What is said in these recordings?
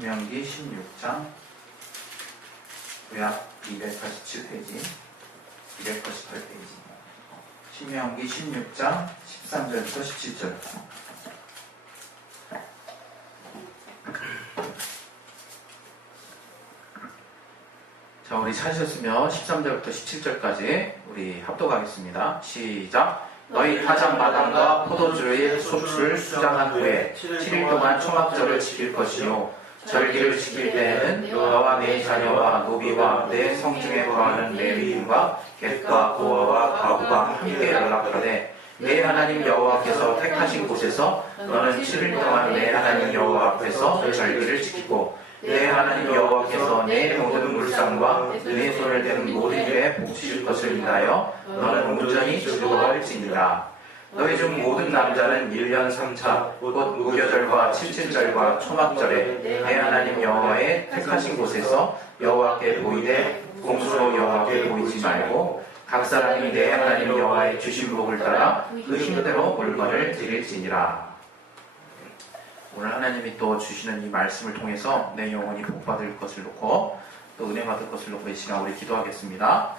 신명기 16장 구약 287페이지 288페이지 신명기 16장 13절부터 17절. 자, 우리 찾으셨으면 13절부터 17절까지 우리 합독하겠습니다. 시작. 너희 타작 마당과 포도주의 소출 수장한 후에 7일 동안 초막절을 지킬 것이요 절기를 지킬 때에는 너와 네 자녀와 노비와 내 성중에 거하는 레위인과 갯과 고아와 가부가 함께 연락하되 내 하나님 여호와께서 택하신 곳에서 너는 7일 동안 내 하나님 여호와 앞에서 절기를 지키고 내 하나님 여호와께서 내 모든 물상과 내 손을 대는 모든 일에 복 주실 것을 인하여 너는 온전히 즐거워할지니라. 너희 중 모든 남자는 1년 3차 곧 무교절과 칠칠절과 초막절에 내 하나님 여호와의 택하신 곳에서 여호와께 보이되 공수로 여호와께 보이지 말고 각 사람이 내 하나님 여호와의 주신 복을 따라 그 힘대로 물건을 드릴지니라. 오늘 하나님이 또 주시는 이 말씀을 통해서 내 영혼이 복받을 것을 놓고 또 은혜 받을 것을 놓고 이 시간 우리 기도하겠습니다.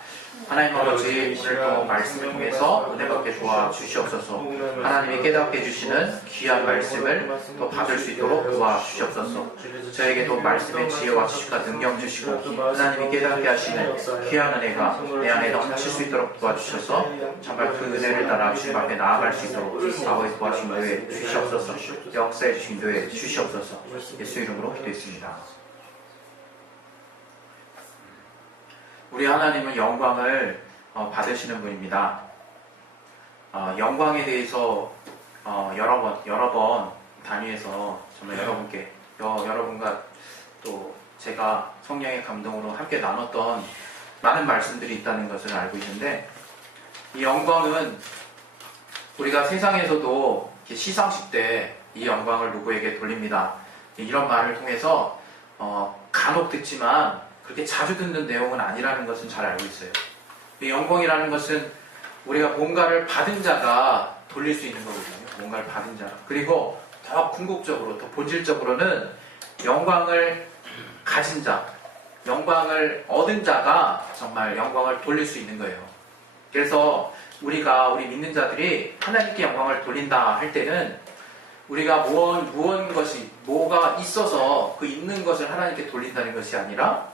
하나님 아버지, 오늘 또 말씀을 통해서 은혜 받게 도와주시옵소서. 하나님이 깨닫게 주시는 귀한 말씀을 또 받을 수 있도록 도와주시옵소서. 저에게도 말씀의 지혜와 지식과 능력 주시고 하나님이 깨닫게 하시는 귀한 은혜가 내 안에 넘칠 수 있도록 도와주셔서 정말 그 은혜를 따라 주님 앞에 나아갈 수 있도록 아버지 도와주신 도에 주시옵소서. 역사해 주신 도에 주시옵소서. 예수 이름으로 기도했습니다. 우리 하나님은 영광을 받으시는 분입니다. 영광에 대해서 여러 번 단위에서 정말 여러분과 또 제가 성령의 감동으로 함께 나눴던 많은 말씀들이 있다는 것을 알고 있는데, 이 영광은 우리가 세상에서도 시상식 때 이 영광을 누구에게 돌립니다. 이런 말을 통해서 간혹 듣지만 그렇게 자주 듣는 내용은 아니라는 것은 잘 알고 있어요. 이 영광이라는 것은 우리가 뭔가를 받은 자가 돌릴 수 있는 거거든요. 뭔가를 받은 자. 그리고 더 궁극적으로, 더 본질적으로는 영광을 가진 자, 영광을 얻은 자가 정말 영광을 돌릴 수 있는 거예요. 그래서 우리 믿는 자들이 하나님께 영광을 돌린다 할 때는 우리가 뭐가 있어서 그 있는 것을 하나님께 돌린다는 것이 아니라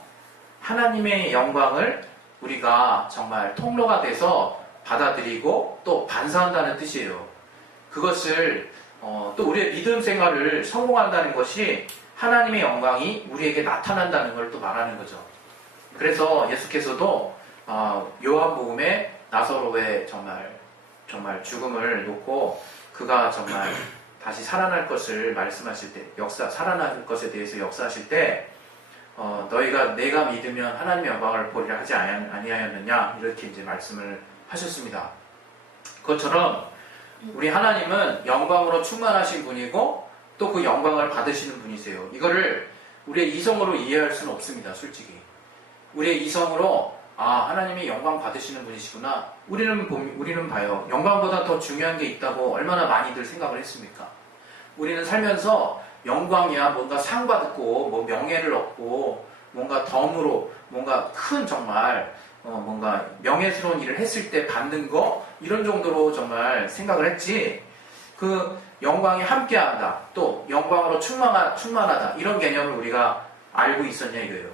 하나님의 영광을 우리가 정말 통로가 돼서 받아들이고 또 반사한다는 뜻이에요. 그것을 또 우리의 믿음 생활을 성공한다는 것이 하나님의 영광이 우리에게 나타난다는 걸 또 말하는 거죠. 그래서 예수께서도 요한복음에 나사로의 정말 죽음을 놓고 그가 정말 다시 살아날 것을 말씀하실 때, 살아날 것에 대해서 역사하실 때 내가 믿으면 하나님의 영광을 보리라 하지 아니하였느냐, 이렇게 이제 말씀을 하셨습니다. 그것처럼 우리 하나님은 영광으로 충만하신 분이고 또 그 영광을 받으시는 분이세요. 이거를 우리의 이성으로 이해할 수는 없습니다. 솔직히 우리의 이성으로 하나님이 영광 받으시는 분이시구나, 우리는 봐요. 영광보다 더 중요한 게 있다고 얼마나 많이들 생각을 했습니까? 우리는 살면서 영광이야 뭔가 상 받고 뭐 명예를 얻고 뭔가 덤으로 뭔가 큰 정말 뭔가 명예스러운 일을 했을 때 받는 거, 이런 정도로 정말 생각을 했지, 그 영광이 함께한다, 또 영광으로 충만하다, 이런 개념을 우리가 알고 있었냐 이거예요.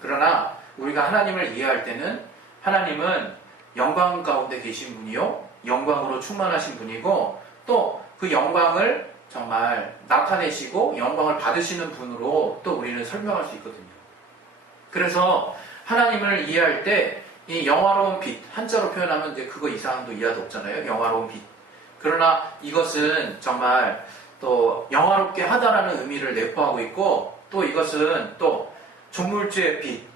그러나 우리가 하나님을 이해할 때는 하나님은 영광 가운데 계신 분이요, 영광으로 충만하신 분이고 또 그 영광을 정말 나타내시고 영광을 받으시는 분으로 또 우리는 설명할 수 있거든요. 그래서 하나님을 이해할 때 이 영화로운 빛, 한자로 표현하면 이제 그거 이상도 이해도 없잖아요. 영화로운 빛. 그러나 이것은 정말 또 영화롭게 하다라는 의미를 내포하고 있고, 또 이것은 또 종물주의 빛,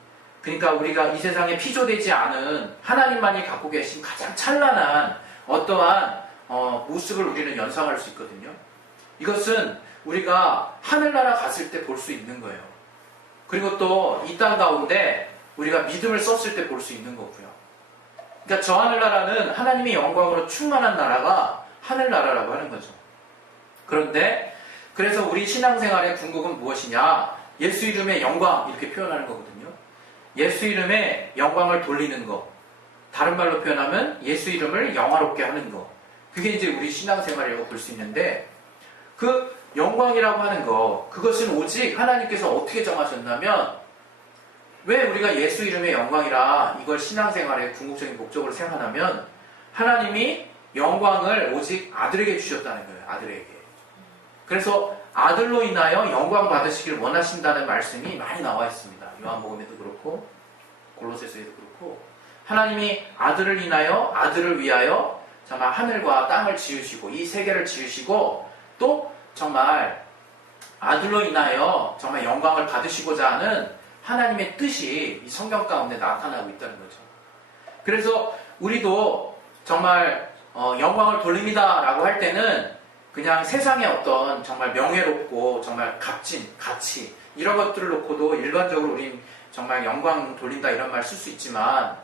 그러니까 우리가 이 세상에 피조되지 않은 하나님만이 갖고 계신 가장 찬란한 어떠한 모습을 우리는 연상할 수 있거든요. 이것은 우리가 하늘나라 갔을 때 볼 수 있는 거예요. 그리고 또 이 땅 가운데 우리가 믿음을 썼을 때 볼 수 있는 거고요. 그러니까 저 하늘나라는 하나님의 영광으로 충만한 나라가 하늘나라라고 하는 거죠. 그런데 그래서 우리 신앙생활의 궁극은 무엇이냐? 예수 이름의 영광 이렇게 표현하는 거거든요. 예수 이름의 영광을 돌리는 거. 다른 말로 표현하면 예수 이름을 영화롭게 하는 거. 그게 이제 우리 신앙생활이라고 볼 수 있는데 그 영광이라고 하는 거 그것은 오직 하나님께서 어떻게 정하셨냐면 왜 우리가 예수 이름의 영광이라 이걸 신앙생활의 궁극적인 목적으로 생각하냐면 하나님이 영광을 오직 아들에게 주셨다는 거예요. 아들에게. 그래서 아들로 인하여 영광 받으시기를 원하신다는 말씀이 많이 나와 있습니다. 요한복음에도 그렇고 골로새서에도 그렇고 하나님이 아들을 인하여 아들을 위하여 정말 하늘과 땅을 지으시고 이 세계를 지으시고 또 정말 아들로 인하여 정말 영광을 받으시고자 하는 하나님의 뜻이 이 성경 가운데 나타나고 있다는 거죠. 그래서 우리도 정말 영광을 돌립니다 라고 할 때는 그냥 세상의 어떤 정말 명예롭고 정말 값진 가치 이런 것들을 놓고도 일반적으로 우린 정말 영광 돌린다 이런 말 쓸 수 있지만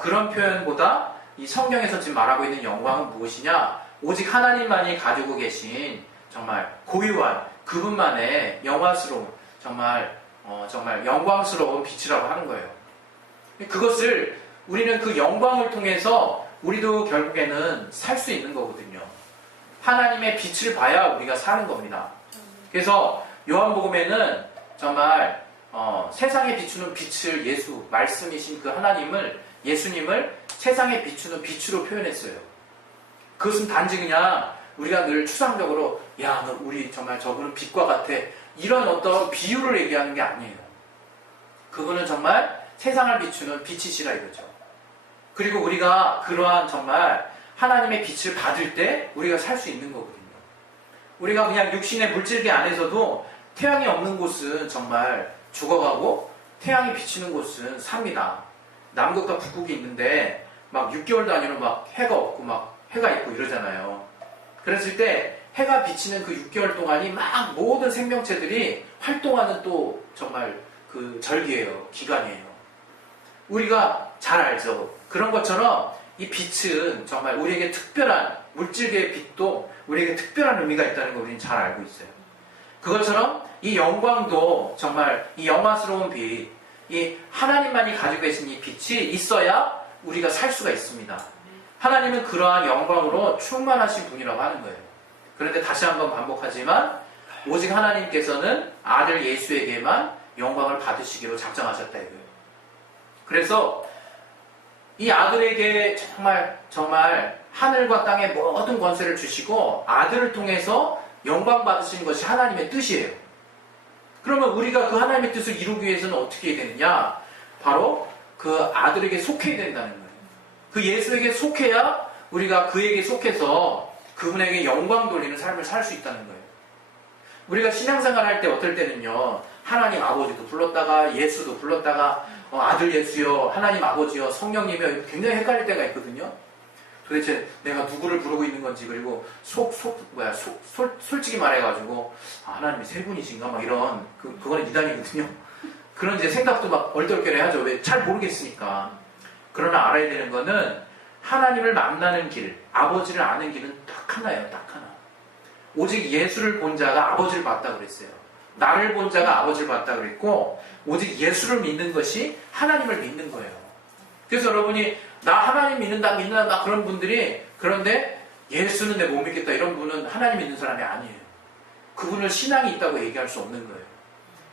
그런 표현보다 이 성경에서 지금 말하고 있는 영광은 무엇이냐? 오직 하나님만이 가지고 계신 정말 고유한 그분만의 영화스러운 정말 영광스러운 빛이라고 하는 거예요. 그것을 우리는 그 영광을 통해서 우리도 결국에는 살 수 있는 거거든요. 하나님의 빛을 봐야 우리가 사는 겁니다. 그래서 요한복음에는 정말 세상에 비추는 빛을 예수, 말씀이신 그 하나님을 예수님을 세상에 비추는 빛으로 표현했어요. 그것은 단지 그냥 우리가 늘 추상적으로 야, 너 우리 정말 저분은 빛과 같아 이런 어떤 비유를 얘기하는 게 아니에요. 그분은 정말 세상을 비추는 빛이시라 이거죠. 그리고 우리가 그러한 정말 하나님의 빛을 받을 때 우리가 살 수 있는 거거든요. 우리가 그냥 육신의 물질계 안에서도 태양이 없는 곳은 정말 죽어가고 태양이 비치는 곳은 삽니다. 남극과 북극이 있는데 막 6개월 단위로 막 해가 없고 막 해가 있고 이러잖아요. 그랬을 때 해가 비치는 그 6개월 동안이 막 모든 생명체들이 활동하는 또 정말 그 절기예요. 기간이에요. 우리가 잘 알죠. 그런 것처럼 이 빛은 정말 우리에게 특별한 물질계의 빛도 우리에게 특별한 의미가 있다는 걸 우리는 잘 알고 있어요. 그것처럼 이 영광도 정말 이 영화스러운 빛, 이 하나님만이 가지고 계신 이 빛이 있어야 우리가 살 수가 있습니다. 하나님은 그러한 영광으로 충만하신 분이라고 하는 거예요. 그런데 다시 한번 반복하지만 오직 하나님께서는 아들 예수에게만 영광을 받으시기로 작정하셨다 이거예요. 그래서 이 아들에게 정말 하늘과 땅의 모든 권세를 주시고 아들을 통해서 영광 받으시는 것이 하나님의 뜻이에요. 그러면 우리가 그 하나님의 뜻을 이루기 위해서는 어떻게 해야 되느냐? 바로 그 아들에게 속해야 된다는 거예요. 그 예수에게 속해야 우리가 그에게 속해서 그분에게 영광 돌리는 삶을 살 수 있다는 거예요. 우리가 신앙생활 할 때 어떨 때는요, 하나님 아버지도 불렀다가 예수도 불렀다가 아들 예수여, 하나님 아버지여, 성령님이여 굉장히 헷갈릴 때가 있거든요. 도대체 내가 누구를 부르고 있는 건지, 그리고 솔직히 말해가지고 하나님이 세 분이신가 막 이런 그거는 이단이거든요. 그런 이제 생각도 막 얼떨결에 하죠. 왜? 잘 모르겠으니까. 그러나 알아야 되는 거는 하나님을 만나는 길, 아버지를 아는 길은 딱 하나예요. 딱 하나. 오직 예수를 본 자가 아버지를 봤다 그랬어요. 나를 본 자가 아버지를 봤다 그랬고, 오직 예수를 믿는 것이 하나님을 믿는 거예요. 그래서 여러분이 나 하나님 믿는다 그런 분들이, 그런데 예수는 내 못 믿겠다 이런 분은 하나님 믿는 사람이 아니에요. 그분은 신앙이 있다고 얘기할 수 없는 거예요.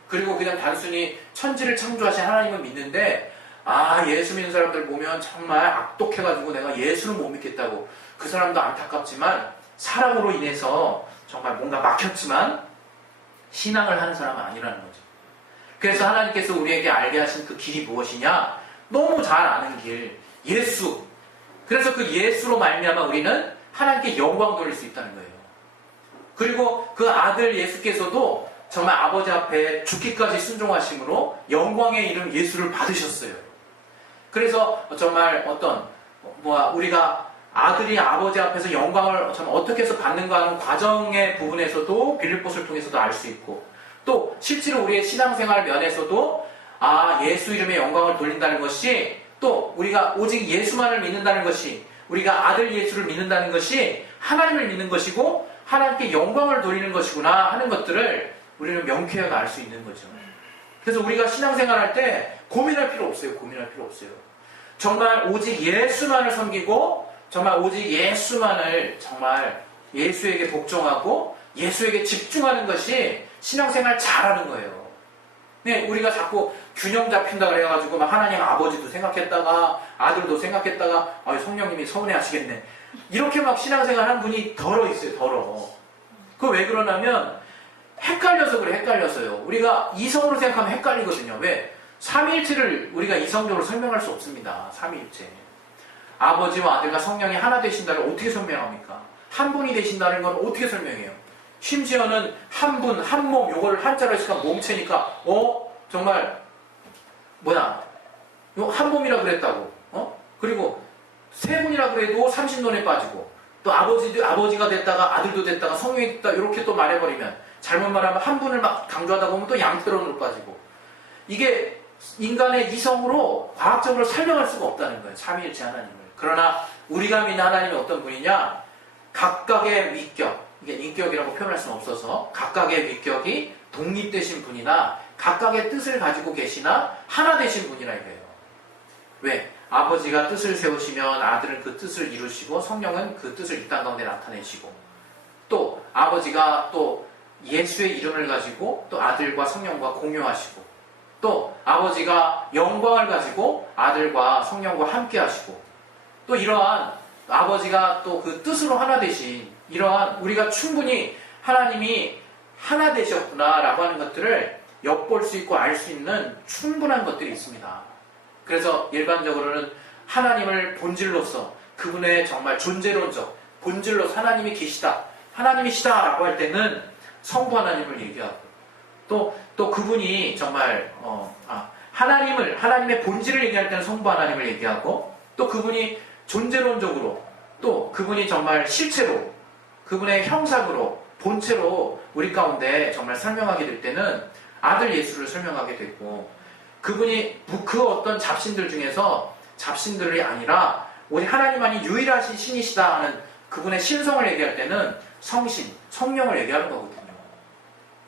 그리고 그냥 단순히 천지를 창조하신 하나님을 믿는데, 예수 믿는 사람들 보면 정말 악독해가지고 내가 예수는 못 믿겠다고, 그 사람도 안타깝지만 사랑으로 인해서 정말 뭔가 막혔지만 신앙을 하는 사람은 아니라는 거죠. 그래서 하나님께서 우리에게 알게 하신 그 길이 무엇이냐? 너무 잘 아는 길, 예수. 그래서 그 예수로 말미암아 우리는 하나님께 영광 돌릴 수 있다는 거예요. 그리고 그 아들 예수께서도 정말 아버지 앞에 죽기까지 순종하심으로 영광의 이름 예수를 받으셨어요. 그래서 정말 우리가 아들이 아버지 앞에서 영광을 어떻게 해서 받는가 하는 과정의 부분에서도 빌립보서를 통해서도 알 수 있고, 또 실제로 우리의 신앙생활 면에서도 예수 이름의 영광을 돌린다는 것이, 또 우리가 오직 예수만을 믿는다는 것이, 우리가 아들 예수를 믿는다는 것이 하나님을 믿는 것이고 하나님께 영광을 돌리는 것이구나 하는 것들을 우리는 명쾌하게 알 수 있는 거죠. 그래서 우리가 신앙생활 할 때 고민할 필요 없어요. 고민할 필요 없어요. 정말 오직 예수만을 섬기고 정말 오직 예수만을 정말 예수에게 복종하고 예수에게 집중하는 것이 신앙생활 잘하는 거예요. 네, 우리가 자꾸 균형 잡힌다 그래가지고 막 하나님 아버지도 생각했다가 아들도 생각했다가 성령님이 서운해 하시겠네. 이렇게 막 신앙생활 한 분이 덜어 있어요. 덜어. 그거 왜 그러냐면 헷갈려서 그래. 헷갈려서요. 우리가 이성으로 생각하면 헷갈리거든요. 왜? 삼위일체를 우리가 이성적으로 설명할 수 없습니다. 삼위일체. 아버지와 아들과 성령이 하나 되신다를 어떻게 설명합니까? 한 분이 되신다는 건 어떻게 설명해요? 심지어는 한 분, 한 몸, 요거를 한자로 했으니까 몸체니까 정말 한 몸이라 그랬다고. 그리고 세 분이라 그래도 삼신론에 빠지고 또 아버지가 됐다가 아들도 됐다가 성령이 됐다 이렇게 또 말해버리면 잘못 말하면 한 분을 막 강조하다 보면 또 양태론으로 빠지고 이게 인간의 이성으로 과학적으로 설명할 수가 없다는 거예요. 삼위일체 하나님을. 그러나 우리가 믿는 하나님이 어떤 분이냐? 각각의 위격, 이게 인격이라고 표현할 수는 없어서 각각의 위격이 독립되신 분이나 각각의 뜻을 가지고 계시나 하나 되신 분이라 이거예요. 왜? 아버지가 뜻을 세우시면 아들은 그 뜻을 이루시고 성령은 그 뜻을 이 땅 가운데 나타내시고 또 아버지가 또 예수의 이름을 가지고 또 아들과 성령과 공유하시고 또 아버지가 영광을 가지고 아들과 성령과 함께 하시고 또 이러한 아버지가 또 그 뜻으로 하나 되신 이러한 우리가 충분히 하나님이 하나 되셨구나 라고 하는 것들을 엿볼 수 있고 알 수 있는 충분한 것들이 있습니다. 그래서 일반적으로는 하나님을 본질로서 그분의 정말 존재론적 본질로서 하나님이 계시다 하나님이시다 라고 할 때는 성부 하나님을 얘기하고 또 그분이 정말 하나님의 본질을 얘기할 때는 성부 하나님을 얘기하고 또 그분이 존재론적으로 또 그분이 정말 실체로 그분의 형상으로 본체로 우리 가운데 정말 설명하게 될 때는 아들 예수를 설명하게 되고 그분이 그 어떤 잡신들 중에서 잡신들이 아니라 오직 하나님만이 유일하신 신이시다 하는 그분의 신성을 얘기할 때는 성신, 성령을 얘기하는 거거든요.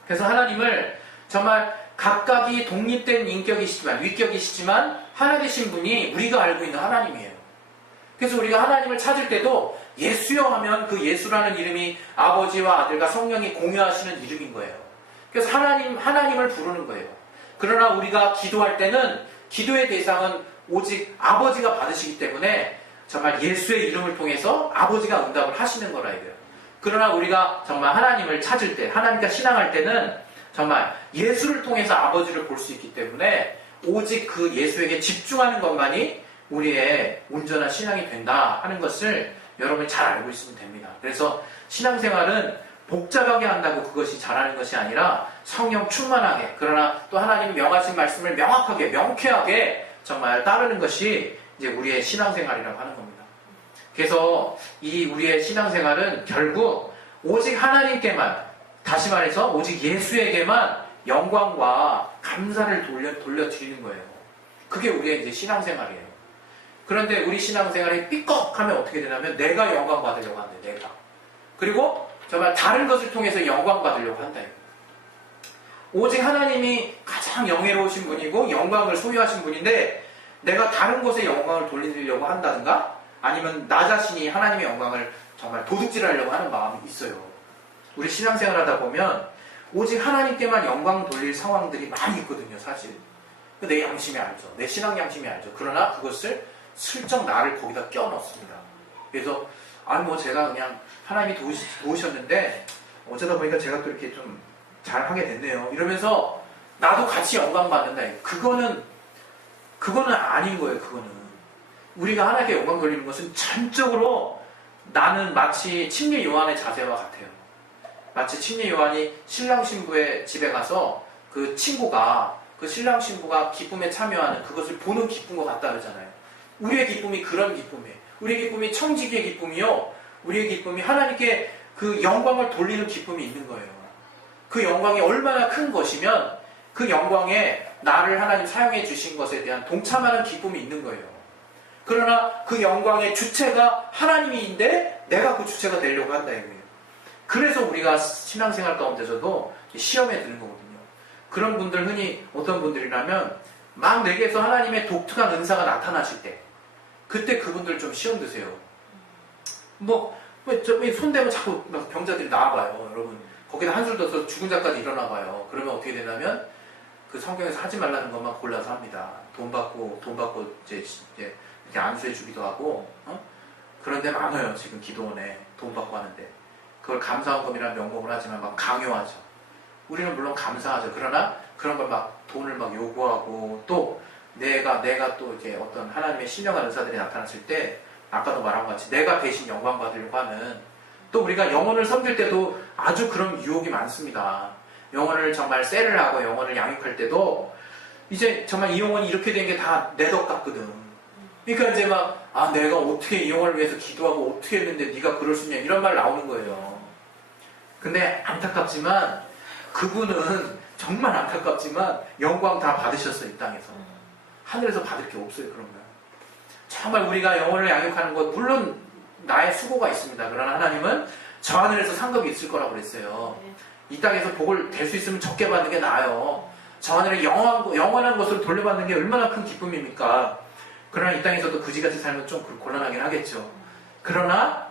그래서 하나님을 정말 각각이 독립된 인격이시지만 위격이시지만 하나 되신 분이 우리가 알고 있는 하나님이에요. 그래서 우리가 하나님을 찾을 때도 예수여 하면 그 예수라는 이름이 아버지와 아들과 성령이 공유하시는 이름인 거예요. 그래서 하나님을 부르는 거예요. 그러나 우리가 기도할 때는 기도의 대상은 오직 아버지가 받으시기 때문에 정말 예수의 이름을 통해서 아버지가 응답을 하시는 거라 이거예요. 그러나 우리가 정말 하나님을 찾을 때 하나님과 신앙할 때는 정말 예수를 통해서 아버지를 볼 수 있기 때문에 오직 그 예수에게 집중하는 것만이 우리의 온전한 신앙이 된다 하는 것을 여러분이 잘 알고 있으면 됩니다. 그래서 신앙생활은 복잡하게 한다고 그것이 잘하는 것이 아니라 성령 충만하게 그러나 또 하나님 명하신 말씀을 명확하게 명쾌하게 정말 따르는 것이 이제 우리의 신앙생활이라고 하는 겁니다. 그래서 이 우리의 신앙생활은 결국 오직 하나님께만 다시 말해서 오직 예수에게만 영광과 감사를 돌려드리는 거예요. 그게 우리의 이제 신앙생활이에요. 그런데 우리 신앙생활이 삐걱하면 어떻게 되냐면 내가 영광 받으려고 한대. 내가. 그리고 정말 다른 것을 통해서 영광 받으려고 한다. 오직 하나님이 가장 영예로우신 분이고 영광을 소유하신 분인데 내가 다른 곳에 영광을 돌리려고 한다든가 아니면 나 자신이 하나님의 영광을 정말 도둑질하려고 하는 마음이 있어요. 우리 신앙생활 하다 보면 오직 하나님께만 영광 돌릴 상황들이 많이 있거든요. 사실. 내 양심이 알죠. 내 신앙 양심이 알죠. 그러나 그것을 슬쩍 나를 거기다 껴 넣습니다. 그래서 제가 그냥 하나님이 도우셨는데 어쩌다 보니까 제가 또 이렇게 좀 잘하게 됐네요. 이러면서 나도 같이 영광 받는다. 그거는 아닌 거예요. 그거는 우리가 하나님께 영광 돌리는 것은 전적으로 나는 마치 침례 요한의 자세와 같아요. 마치 침례 요한이 신랑 신부의 집에 가서 그 신랑 신부가 기쁨에 참여하는 그것을 보는 기쁨과 같다 그러잖아요. 우리의 기쁨이 그런 기쁨이에요. 우리의 기쁨이 청지기의 기쁨이요. 우리의 기쁨이 하나님께 그 영광을 돌리는 기쁨이 있는 거예요. 그 영광이 얼마나 큰 것이면 그 영광에 나를 하나님 사용해 주신 것에 대한 동참하는 기쁨이 있는 거예요. 그러나 그 영광의 주체가 하나님인데 내가 그 주체가 되려고 한다 이거예요. 그래서 우리가 신앙생활 가운데서도 시험에 드는 거거든요. 그런 분들 흔히 어떤 분들이라면 막 내게서 하나님의 독특한 은사가 나타나실 때 그때 그분들 좀 시험 드세요. 왜 손대면 자꾸 병자들이 나와봐요. 여러분 거기다 한술 더서 죽은 자까지 일어나봐요. 그러면 어떻게 되냐면 그 성경에서 하지 말라는 것만 골라서 합니다. 돈 받고 이제 이렇게 안수해 주기도 하고 그런데 많아요. 지금 기도원에 돈 받고 하는데 그걸 감사원금이라는 명목을 하지만 막 강요하죠. 우리는 물론 감사하죠. 그러나 그런 걸 막 돈을 막 요구하고 또 내가 또 이렇게 어떤 하나님의 신령한 은사들이 나타났을 때 아까도 말한 것 같이 내가 대신 영광 받으려고 하는 또 우리가 영혼을 섬길 때도 아주 그런 유혹이 많습니다. 영혼을 정말 셀을 하고 영혼을 양육할 때도 이제 정말 이 영혼이 이렇게 된 게 다 내 덕 같거든. 그러니까 이제 내가 어떻게 이 영혼을 위해서 기도하고 어떻게 했는데 네가 그럴 수 있냐 이런 말 나오는 거예요. 근데 안타깝지만 그분은 정말 안타깝지만 영광 다 받으셨어요. 이 땅에서. 하늘에서 받을 게 없어요. 그런 거. 정말 우리가 영혼을 양육하는 것 물론 나의 수고가 있습니다. 그러나 하나님은 저 하늘에서 상급이 있을 거라고 그랬어요. 이 땅에서 복을 될 수 있으면 적게 받는 게 나아요. 저 하늘에 영원한 것으로 돌려받는 게 얼마나 큰 기쁨입니까? 그러나 이 땅에서도 그지같이 살면 좀 곤란하긴 하겠죠. 그러나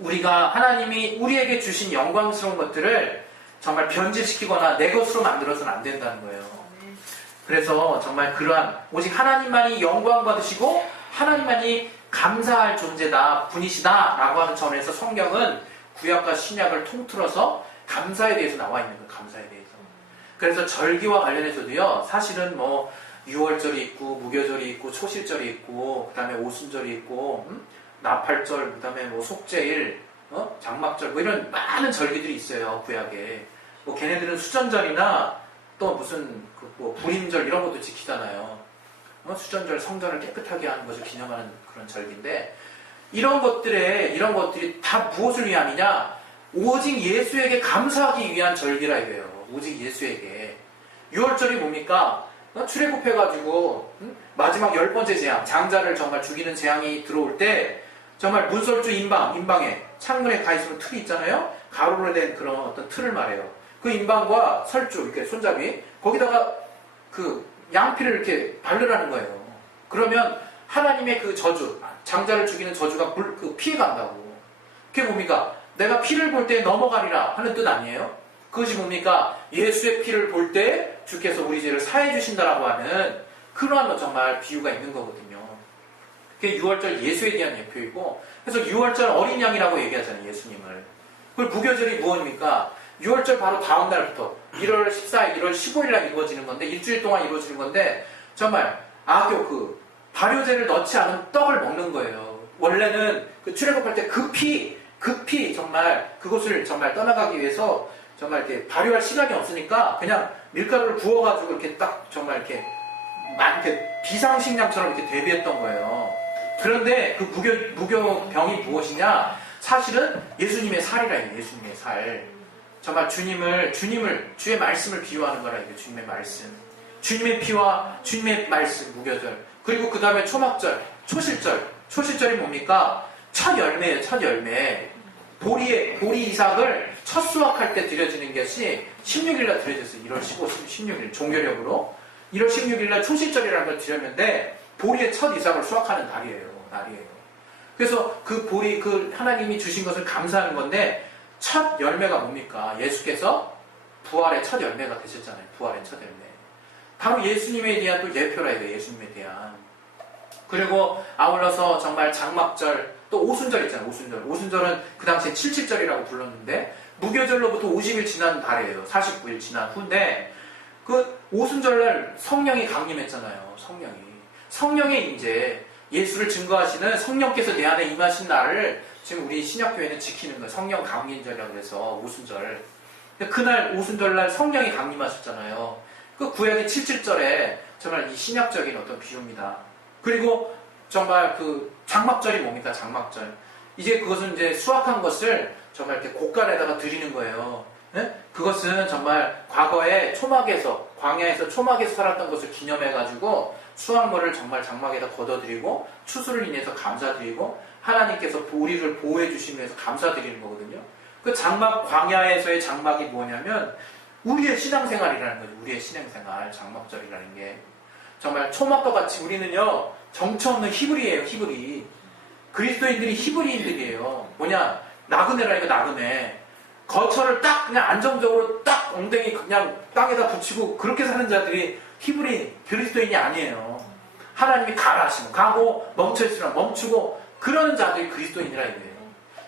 우리가 하나님이 우리에게 주신 영광스러운 것들을 정말 변질시키거나 내 것으로 만들어서는 안 된다는 거예요. 그래서 정말 그러한 오직 하나님만이 영광 받으시고 하나님만이 감사할 존재다, 분이시다 라고 하는 점에서 성경은 구약과 신약을 통틀어서 감사에 대해서 나와 있는 거예요. 감사에 대해서. 그래서 절기와 관련해서도요. 사실은 유월절이 있고 무교절이 있고 초실절이 있고 그 다음에 오순절이 있고 나팔절 그 다음에 속죄일 장막절 이런 많은 절기들이 있어요. 구약에. 걔네들은 수전절이나 또 무슨 불임절 이런 것도 지키잖아요. 수전절 성전을 깨끗하게 하는 것을 기념하는 그런 절기인데 이런 것들이 다 무엇을 위함이냐? 오직 예수에게 감사하기 위한 절기라 이거예요. 오직 예수에게. 유월절이 뭡니까? 출애굽해가지고 마지막 10번째 재앙, 장자를 정말 죽이는 재앙이 들어올 때 정말 문설주 인방에 창문에 가 있으면 틀이 있잖아요. 가로로 된 그런 어떤 틀을 말해요. 그 인방과 설주, 이렇게 손잡이 거기다가 그 양피를 이렇게 바르라는 거예요. 그러면 하나님의 그 저주, 장자를 죽이는 저주가 피해간다고. 그게 뭡니까? 내가 피를 볼 때 넘어가리라 하는 뜻 아니에요? 그것이 뭡니까? 예수의 피를 볼 때 주께서 우리 죄를 사해 주신다라고 하는 그러한 정말 비유가 있는 거거든요. 그게 6월절 예수에 대한 예표이고 그래서 6월절 어린 양이라고 얘기하잖아요. 예수님을. 그리고 무교절이 무엇입니까? 6월절 바로 다음 날부터 1월 14일, 1월 15일날 이루어지는 건데 일주일 동안 이루어지는 건데 정말 발효제를 넣지 않은 떡을 먹는 거예요. 원래는 그 출애굽할 때 급히 정말 그곳을 정말 떠나가기 위해서 정말 이렇게 발효할 시간이 없으니까 그냥 밀가루를 부어가지고 이렇게 딱 정말 이렇게 비상식량처럼 이렇게 대비했던 거예요. 그런데 그 무교병이 무엇이냐? 사실은 예수님의 살이라. 예수님의 살. 정말 주의 말씀을 비유하는 거라. 이게 주님의 말씀. 주님의 피와 주님의 말씀, 무교절. 그리고 그 다음에 초막절, 초실절. 초실절이 뭡니까? 첫 열매예요. 첫 열매. 보리 이삭을 첫 수확할 때 드려지는 것이 16일날 드려졌어요. 1월 15, 16일 종교력으로 1월 16일날 초실절이라는 걸 드렸는데 보리의 첫 이삭을 수확하는 날이에요. 그래서 그 보리, 하나님이 주신 것을 감사하는 건데 첫 열매가 뭡니까? 예수께서 부활의 첫 열매가 되셨잖아요. 부활의 첫 열매. 바로 예수님에 대한 또 예표라 이거예요. 예수님에 대한. 그리고 아울러서 정말 장막절, 또 오순절 있잖아요. 오순절은 그 당시에 77절이라고 불렀는데 무교절로부터 50일 지난 달이에요. 49일 지난 후인데 그 오순절날 성령이 강림했잖아요. 성령의 인재, 예수를 증거하시는 성령께서 내 안에 임하신 날을 지금 우리 신약교회는 지키는 거예요. 성령 강림절이라고 해서 오순절. 그날 오순절날 성령이 강림하셨잖아요. 그 구약의 77절에 정말 이 신약적인 어떤 비유입니다. 그리고 정말 그 장막절이 뭡니까? 장막절. 이제 그것은 이제 수확한 것을 정말 이렇게 곳간에다가 드리는 거예요. 네? 그것은 정말 과거에 광야에서 초막에서 살았던 것을 기념해가지고 수확물을 정말 장막에다 걷어드리고 추수를 인해서 감사드리고 하나님께서 우리를 보호해 주시면서 감사드리는 거거든요. 그 장막, 광야에서의 장막이 뭐냐면 우리의 신앙생활이라는 거죠. 우리의 신앙생활, 장막절이라는 게 정말 초막과 같이 우리는요 정처 없는 히브리예요. 히브리. 그리스도인들이 히브리인들이에요. 뭐냐, 나그네라니까 나그네. 거처를 딱 그냥 안정적으로 딱 엉덩이 그냥 땅에다 붙이고 그렇게 사는 자들이 히브리 그리스도인이 아니에요. 하나님이 가라 하시면 가고 멈춰있으면 멈추고 그러는 자들이 그리스도인이라 이거예요.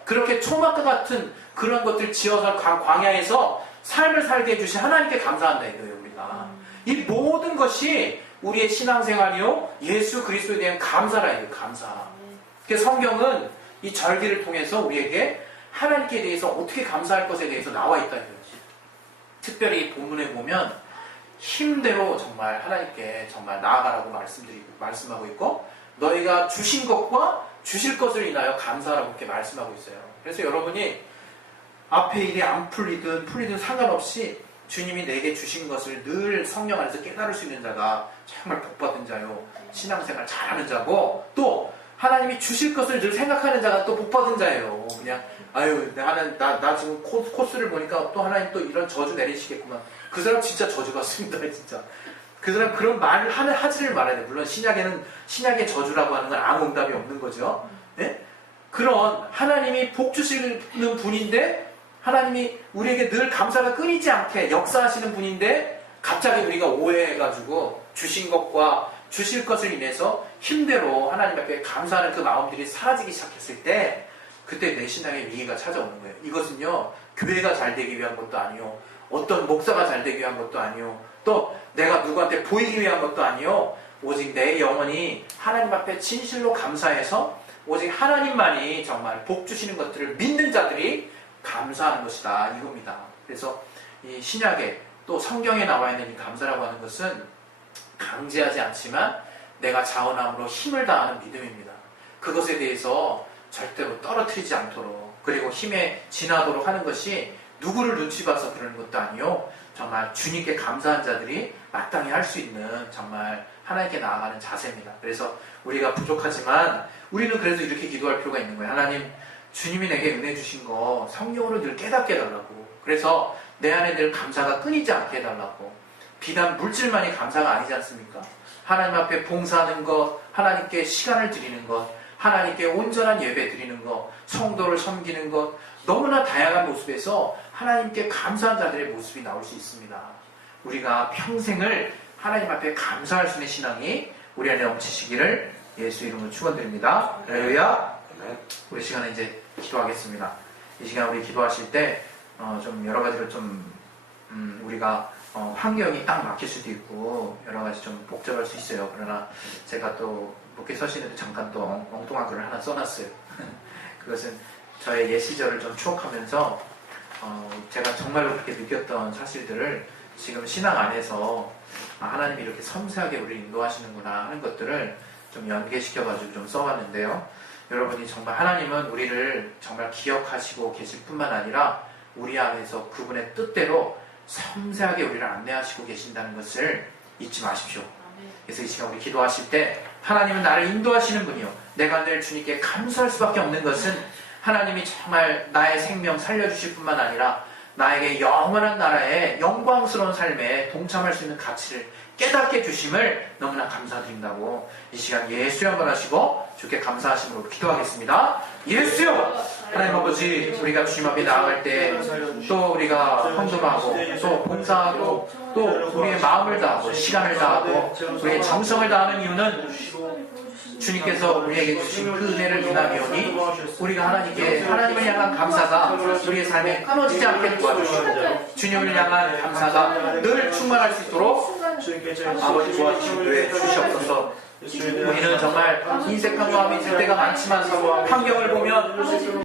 그렇게 초막과 같은 그런 것들 지어서 광야에서 삶을 살게 해주신 하나님께 감사한다 이거예요. 우리가 이 모든 것이 우리의 신앙생활이요 예수 그리스도에 대한 감사라 이거예요. 감사. 그래서 성경은 이 절기를 통해서 우리에게 하나님께 대해서 어떻게 감사할 것에 대해서 나와 있다 이거지. 특별히 본문에 보면 힘대로 정말 하나님께 정말 나아가라고 말씀하고 있고 너희가 주신 것과 주실 것을 인하여 감사하라고 이렇게 말씀하고 있어요. 그래서 여러분이 앞에 일이 안 풀리든 상관없이 주님이 내게 주신 것을 늘 성령 안에서 깨달을 수 있는 자가 정말 복받은 자요. 신앙생활 잘하는 자고 또 하나님이 주실 것을 늘 생각하는 자가 또 복받은 자예요. 그냥 아유 나 지금 코스를 보니까 또 하나님 또 이런 저주 내리시겠구만. 그 사람 진짜 저주 같습니다. 진짜. 그 사람 그런 말을 하지를 말아야 돼. 물론 신약의 저주라고 하는 건 아무 응답이 없는 거죠. 네? 그런 하나님이 복 주시는 분인데 하나님이 우리에게 늘 감사가 끊이지 않게 역사하시는 분인데 갑자기 우리가 오해해가지고 주신 것과 주실 것을 인해서 힘대로 하나님 앞에 감사하는 그 마음들이 사라지기 시작했을 때 그때 내 신앙의 위기가 찾아오는 거예요. 이것은요 교회가 잘 되기 위한 것도 아니요 어떤 목사가 잘 되기 위한 것도 아니요 또 내가 누구한테 보이기 위한 것도 아니요 오직 내 영혼이 하나님 앞에 진실로 감사해서 오직 하나님만이 정말 복 주시는 것들을 믿는 자들이 감사하는 것이다 이겁니다. 그래서 이 신약에 또 성경에 나와 있는 이 감사라고 하는 것은 강제하지 않지만 내가 자원함으로 힘을 다하는 믿음입니다. 그것에 대해서 절대로 떨어뜨리지 않도록 그리고 힘에 지나도록 하는 것이 누구를 눈치 봐서 그러는 것도 아니요 정말 주님께 감사한 자들이 마땅히 할 수 있는 정말 하나님께 나아가는 자세입니다. 그래서 우리가 부족하지만 우리는 그래도 이렇게 기도할 필요가 있는 거예요. 하나님 주님이 내게 은혜 주신 거 성령으로 늘 깨닫게 해달라고. 그래서 내 안에 늘 감사가 끊이지 않게 해달라고. 비단 물질만이 감사가 아니지 않습니까? 하나님 앞에 봉사하는 것, 하나님께 시간을 드리는 것, 하나님께 온전한 예배 드리는 것, 성도를 섬기는 것, 너무나 다양한 모습에서 하나님께 감사한 자들의 모습이 나올 수 있습니다. 우리가 평생을 하나님 앞에 감사할 수 있는 신앙이 우리 안에 넘치시기를 예수 이름으로 축원드립니다. 할렐루야. 우리 시간에 이제 기도하겠습니다. 이 시간 우리 기도하실 때 좀 여러 가지로 좀 우리가 환경이 딱 막힐 수도 있고 여러 가지 좀 복잡할 수 있어요. 그러나 제가 또 목회 서신에도 잠깐 또 엉뚱한 글을 하나 써놨어요. 그것은 저의 옛 시절을 좀 추억하면서 제가 정말로 그렇게 느꼈던 사실들을 지금 신앙 안에서 하나님이 이렇게 섬세하게 우리를 인도하시는구나 하는 것들을 좀 연계시켜가지고 좀 써봤는데요. 여러분이 정말 하나님은 우리를 정말 기억하시고 계실 뿐만 아니라 우리 안에서 그분의 뜻대로 섬세하게 우리를 안내하시고 계신다는 것을 잊지 마십시오. 그래서 이 시간 우리 기도하실 때 하나님은 나를 인도하시는 분이요 내가 늘 주님께 감사할 수밖에 없는 것은 하나님이 정말 나의 생명 살려주실 뿐만 아니라 나에게 영원한 나라의 영광스러운 삶에 동참할 수 있는 가치를 깨닫게 주심을 너무나 감사드린다고 이 시간 예수여 한번 하시고 주께 감사하심으로 기도하겠습니다. 예수여! 하나님 아버지 우리가 주님 앞에 나아갈 때 또 우리가 헌금하고 또 봉사하고 또 우리의 마음을 다하고 시간을 다하고 우리의 정성을 다하는 이유는 주님께서 우리에게 주신 그 은혜를 인하여니 우리가 하나님을 향한 감사가 우리의 삶에 끊어지지 않게 도와주시고 주님을 향한 감사가 늘 충만할 수 있도록 아버지 도와주시고 주시옵소서. 우리는 정말 인색한 마음이 들 때가 많지만 환경을 보면